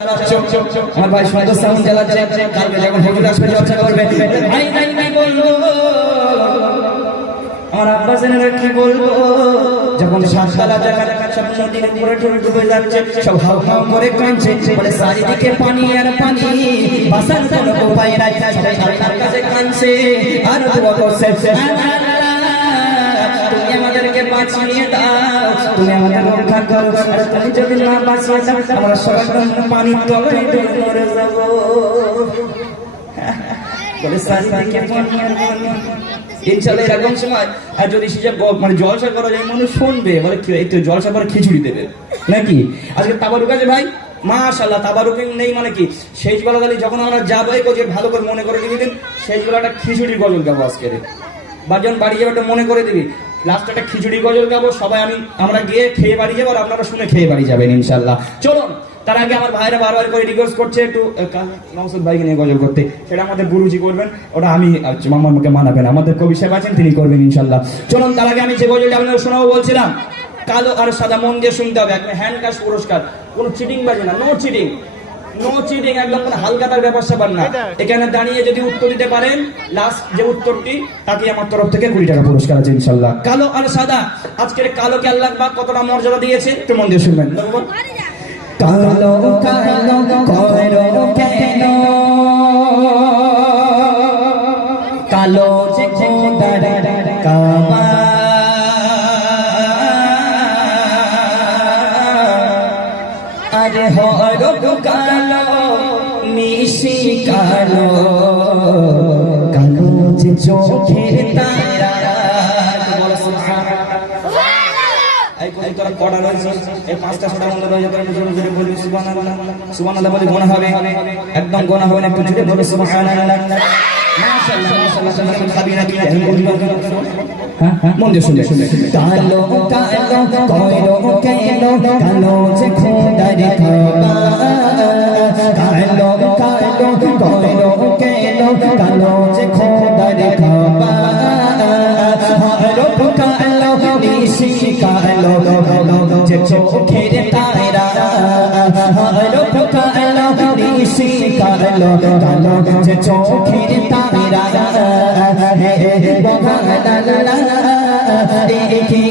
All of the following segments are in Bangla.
আমার ভাই সুন্দর সাউন্ড চালাচ্ছে, কালকে যখন হুজুর আসবে চর্চা করবে, ভাই ভাই বলবো, আমার আব্বা জানেরা কি বলবো, যখন সাততলা জায়গা সব নদীর উপরে ডুবে যাচ্ছে, সব হাউ হাউ করে কাঁদছে, বলে চারিদিকে পানি আর পানি, বাঁচার কোনো উপায় নাই, সবাই আল্লাহর কাছে কাঁদছে আর দোয়া করছে, তুমি আমাদেরকে বাঁচিয়ে দাও, তুমি আমাদের রক্ষা করো, আর তুমি যদি না বাঁচিয়ে দাও আমরা সবাই পানির তলায় ডুবে মরে যাব। বলে চারিদিকে পানি আর পানি। ইনশাআল্লাহ এরকম সময় আর যদি সে মানে জলসা করা যায়, মানুষ শুনবে, বলে একটু জলসা করে খিচুড়ি দেবে নাকি। আজকে তাবারুক আছে ভাই, মাশাআল্লাহ, তাবারুক নেই মানে কি, শেষ বেলা যখন আমরা যাবো এই যে ভালো করে মনে করে দিবি, শেষ বেলাটা খিচুড়ির গজল গাবো আজকে বা যখন বাড়ি যাবে ওটা মনে করে দিবি, লাস্টে একটা খিচুড়ি গজল গাবো, সবাই আমরা গিয়ে খেয়ে বাড়ি যাবো আর আপনারা শুনে খেয়ে বাড়ি যাবেন ইনশাআল্লাহ। চলুন, তার আগে আমার ভাইরা বারবার করে রিকোয়েস্ট করছে একটু নওশাদ ভাইকে নিয়ে গজল করতে, সেটা আমাদের গুরুজি করবেন, ওটা আমি মামার মুখে মানাবেন, আমাদের কবি সাহেব আছেন তিনি করবেন ইনশাআল্লাহ। চলুন, তার আগে আমি যে গজলটা আপনাদের শোনাবো বলছিলাম, কালো আর সাদা, মন দিয়ে শুনতে হবে, একটা হ্যান্ড ক্যাশ পুরস্কার, কোনো চিটিং বাজে না, নো চিটিং, নো চিটিং, একদম কোনো হালকাতার ব্যাপার স্যাপার না। এখানে দাঁড়িয়ে যদি উত্তর দিতে পারেন লাস্ট যে উত্তরটি, তাকে আমার তরফ থেকে 20 টাকা পুরস্কার আছে ইনশাআল্লাহ। কালো আর সাদা, আজকের কালোকে আল্লাহ পাক কতটা মর্যাদা দিয়েছে একটু মন দিয়ে শুনবেন। কালো কালো করো কেন, কালো যে খোদার কাবা, আরে হরো কালো মিশি কালো, কালো যে চোখের তারা, একদম গোনা হবে না, একটু জুড়ে বলো সুবহানাল্লাহ। মন দিয়ে শুনে কালো কালো কইরো কেলো, কালো যে খোদার কাবা, কালো কালো কইরো কেলো, কালো যে খোদার কাবা, হরো কালো নিশি কালো, কালো যে চোখের তারা, হরো কালো নিশি কালো, কালো যে চোখের তারা, হে সুবহানাল্লাহ, দেখি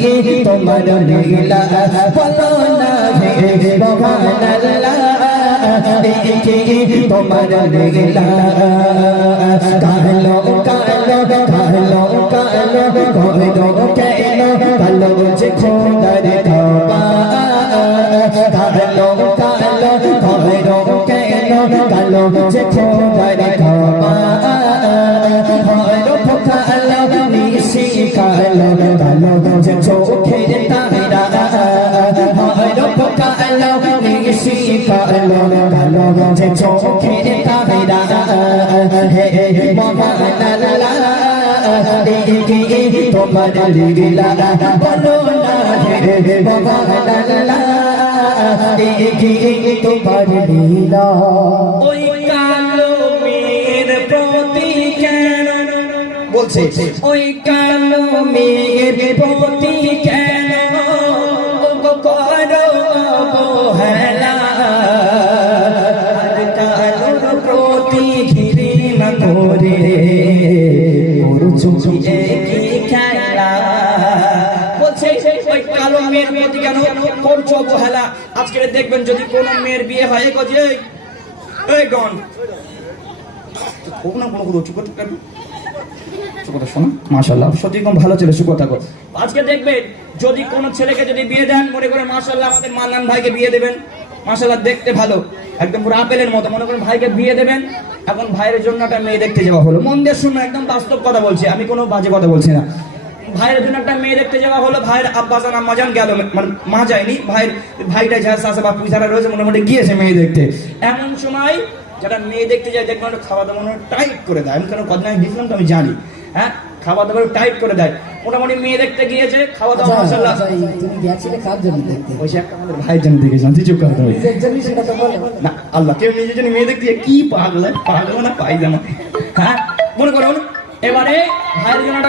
তোমার লীলা বলো না, হে সুবহানাল্লাহ, দেখি তোমার লীলা, কালো কালো কালো কালো করো কেন, কালো যে খোদার কাবা, কালো কালো করো কেন, কালো যে খোদার কাবা, হরো কালো নিশি কালো, কালো যে চোখের তারা, হরো কালো নিশি কালো, কালো যে চোখের তারা, হে সুবহানাল্লাহ, দেখি তোমার লীলা বলো না, হে সুবহানাল্লাহ, দেখি তোমার লীলা। ওই কালো মেয়ের প্রতি কেন বলছে, ওই কালো মেয়ের প্রতি কেন করো অবহেলা, আর কালোর প্রতি ঘৃণা করে করছো কি খেলা, বলছে ওই কালো মেয়ের প্রতি কেন করছো অবহেলা। আজকে দেখবেন যদি কোন মেয়ের বিয়ে হয়, এই গন মাশাআল্লাহ, সত্যি কম ভালো ছেলে, সুখ থাকো। আজকে দেখবেন যদি কোন ছেলেকে যদি বিয়ে দেন, মনে করেন মাশাআল্লাহ আমাদের মান্নান ভাইকে বিয়ে দেবেন, মাশাআল্লাহ দেখতে ভালো, একদম পুরো আপেলের মতো, মনে করেন ভাইকে বিয়ে দেবেন, এখন ভাইয়ের জন্য একটা মেয়ে দেখতে যাওয়া হলো, মন দিয়ে শুনুন, একদম বাস্তব কথা বলছি, আমি কোনো বাজে কথা বলছি না। ভাইয়ের জন্য একটা মেয়ে দেখতে যাওয়া হলো, ভাইয়ের আব্বাজান আম্মাজান গেল, মানে মা যায়নি, ভাইটা যা আছে বা যারা রয়েছে মোটামুটি গিয়েছে মেয়ে দেখতে। এমন সময় যারা মেয়ে দেখতে যায় দেখবেন খাওয়া দাওয়া টাইট করে দেয়, আমি কেন কদিন আগে গেছিলাম তো আমি জানি, হ্যাঁ খাওয়া দাওয়া টাইট করে দেয়, মোটামুটি মেয়ে দেখতে গিয়েছে, খাওয়া দাওয়া মাশাআল্লাহ। তুমি গিয়েছিলে কার জন্য দেখতে? ওই একটা আমাদের ভাইয়ের জন্য দেখেছিলাম, তুই চুপ করতে হবে না, আল্লাহ কেউ নিজের জন্য মেয়ে দেখতে কি পাগল না পায়জামা, হ্যাঁ মনে করুন এবারে ভাইয়ের জন্য